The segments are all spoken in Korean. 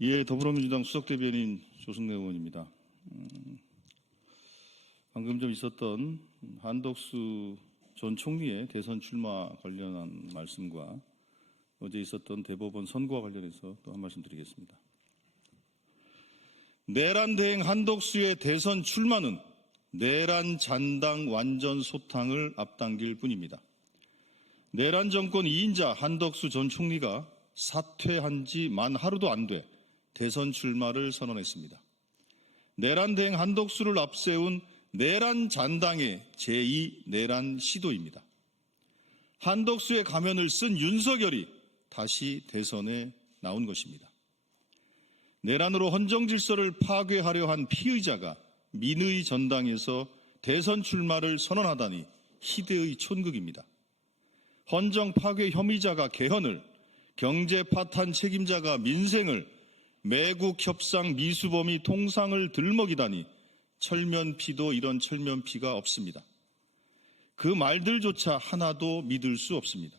예, 더불어민주당 수석대변인 조승래 의원입니다. 음, 방금 좀 있었던 한덕수 전 총리의 대선 출마 관련한 말씀과 어제 있었던 대법원 선고와 관련해서 또 한 말씀 드리겠습니다. 내란 대행 한덕수의 대선 출마는 내란 잔당 완전 소탕을 앞당길 뿐입니다. 내란 정권 2인자 한덕수 전 총리가 사퇴한 지 만 하루도 안 돼 대선 출마를 선언했습니다. 내란 대행 한덕수를 앞세운 내란 잔당의 제2 내란 시도입니다. 한덕수의 가면을 쓴 윤석열이 다시 대선에 나온 것입니다. 내란으로 헌정 질서를 파괴하려 한 피의자가 민의 전당에서 대선 출마를 선언하다니 희대의 촌극입니다. 헌정 파괴 혐의자가 개헌을, 경제 파탄 책임자가 민생을, 매국 협상 미수범이 통상을 들먹이다니 철면피도 이런 철면피가 없습니다. 그 말들조차 하나도 믿을 수 없습니다.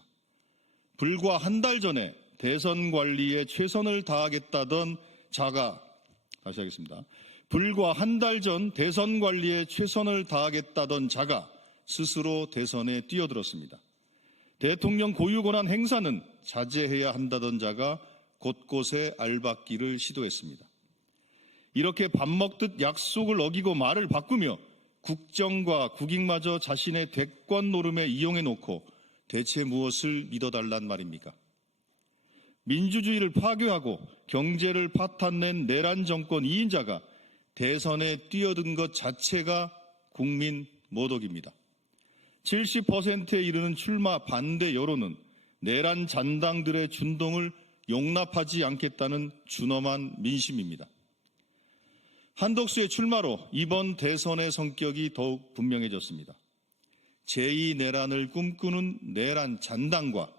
불과 한 달 전에 대선 관리에 최선을 다하겠다던 자가 다시 하겠습니다. 불과 한 달 전 대선 관리에 최선을 다하겠다던 자가 스스로 대선에 뛰어들었습니다. 대통령 고유 권한 행사는 자제해야 한다던 자가 곳곳에 알박기를 시도했습니다. 이렇게 밥 먹듯 약속을 어기고 말을 바꾸며 국정과 국익마저 자신의 대권 노름에 이용해 놓고 대체 무엇을 믿어달란 말입니까? 민주주의를 파괴하고 경제를 파탄낸 내란 정권 2인자가 대선에 뛰어든 것 자체가 국민 모독입니다. 70%에 이르는 출마 반대 여론은 내란 잔당들의 준동을 용납하지 않겠다는 준엄한 민심입니다. 한덕수의 출마로 이번 대선의 성격이 더욱 분명해졌습니다. 제2 내란을 꿈꾸는 내란 잔당과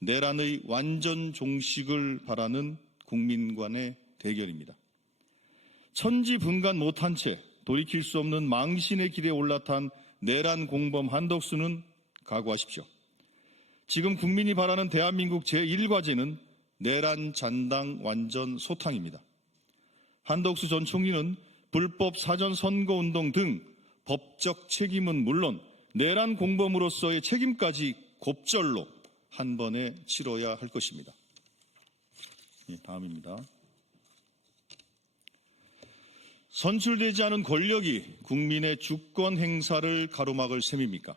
내란의 완전 종식을 바라는 국민 간의 대결입니다. 천지분간 못한 채 돌이킬 수 없는 망신의 길에 올라탄 내란 공범 한덕수는 각오하십시오. 지금 국민이 바라는 대한민국 제1과제는 내란 잔당 완전 소탕입니다. 한덕수 전 총리는 불법 사전 선거 운동 등 법적 책임은 물론 내란 공범으로서의 책임까지 곱절로 한 번에 치러야 할 것입니다. 예, 다음입니다. 선출되지 않은 권력이 국민의 주권 행사를 가로막을 셈입니까?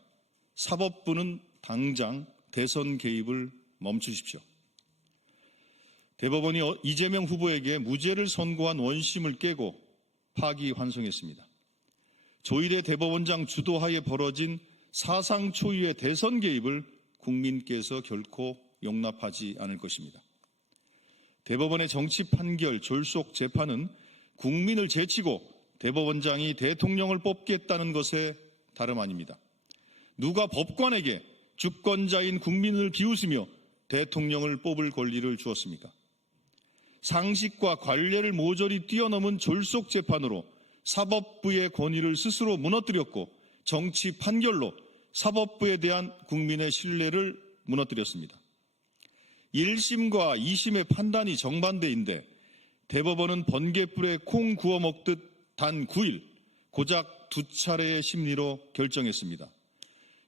사법부는 당장 대선 개입을 멈추십시오. 대법원이 어- 이재명 후보에게 무죄를 선고한 원심을 깨고 파기환송했습니다. 조일의 대법원장 주도하에 벌어진 사상 초유의 대선 개입을 국민께서 결코 용납하지 않을 것입니다. 대법원의 정치 판결 졸속 재판은 국민을 제치고 대법원장이 대통령을 뽑겠다는 것에 다름 아닙니다. 누가 법관에게 주권자인 국민을 비웃으며 대통령을 뽑을 권리를 주었습니까? 상식과 관례를 모조리 뛰어넘은 졸속 재판으로 사법부의 권위를 스스로 무너뜨렸고 정치 판결로 사법부에 대한 국민의 신뢰를 무너뜨렸습니다. 1심과 2심의 판단이 정반대인데 대법원은 번개불에 콩 구워 먹듯 단 9일 고작 두 차례의 심리로 결정했습니다.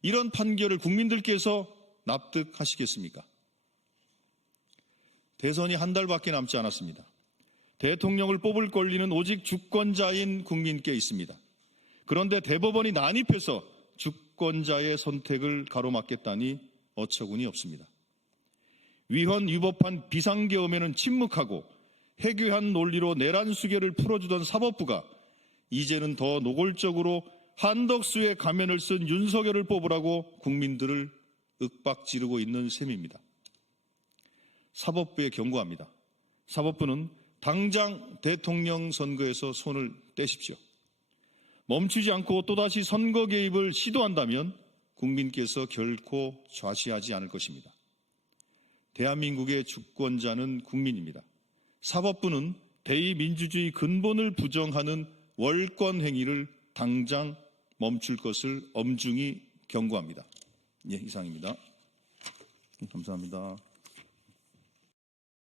이런 판결을 국민들께서 납득하시겠습니까? 대선이 한 달밖에 남지 않았습니다. 대통령을 뽑을 권리는 오직 주권자인 국민께 있습니다. 그런데 대법원이 난입해서 주권자의 선택을 가로막겠다니 어처구니 없습니다. 위헌 위법한 비상계엄에는 침묵하고 해괴한 논리로 내란 수계를 풀어주던 사법부가 이제는 더 노골적으로 한덕수의 가면을 쓴 윤석열을 뽑으라고 국민들을 윽박 지르고 있는 셈입니다. 사법부에 경고합니다. 사법부는 당장 대통령 선거에서 손을 떼십시오. 멈추지 않고 또다시 선거 개입을 시도한다면 국민께서 결코 좌시하지 않을 것입니다. 대한민국의 주권자는 국민입니다. 사법부는 대의민주주의 근본을 부정하는 월권 행위를 당장 멈출 것을 엄중히 경고합니다. 예, 이상입니다. 예, 감사합니다.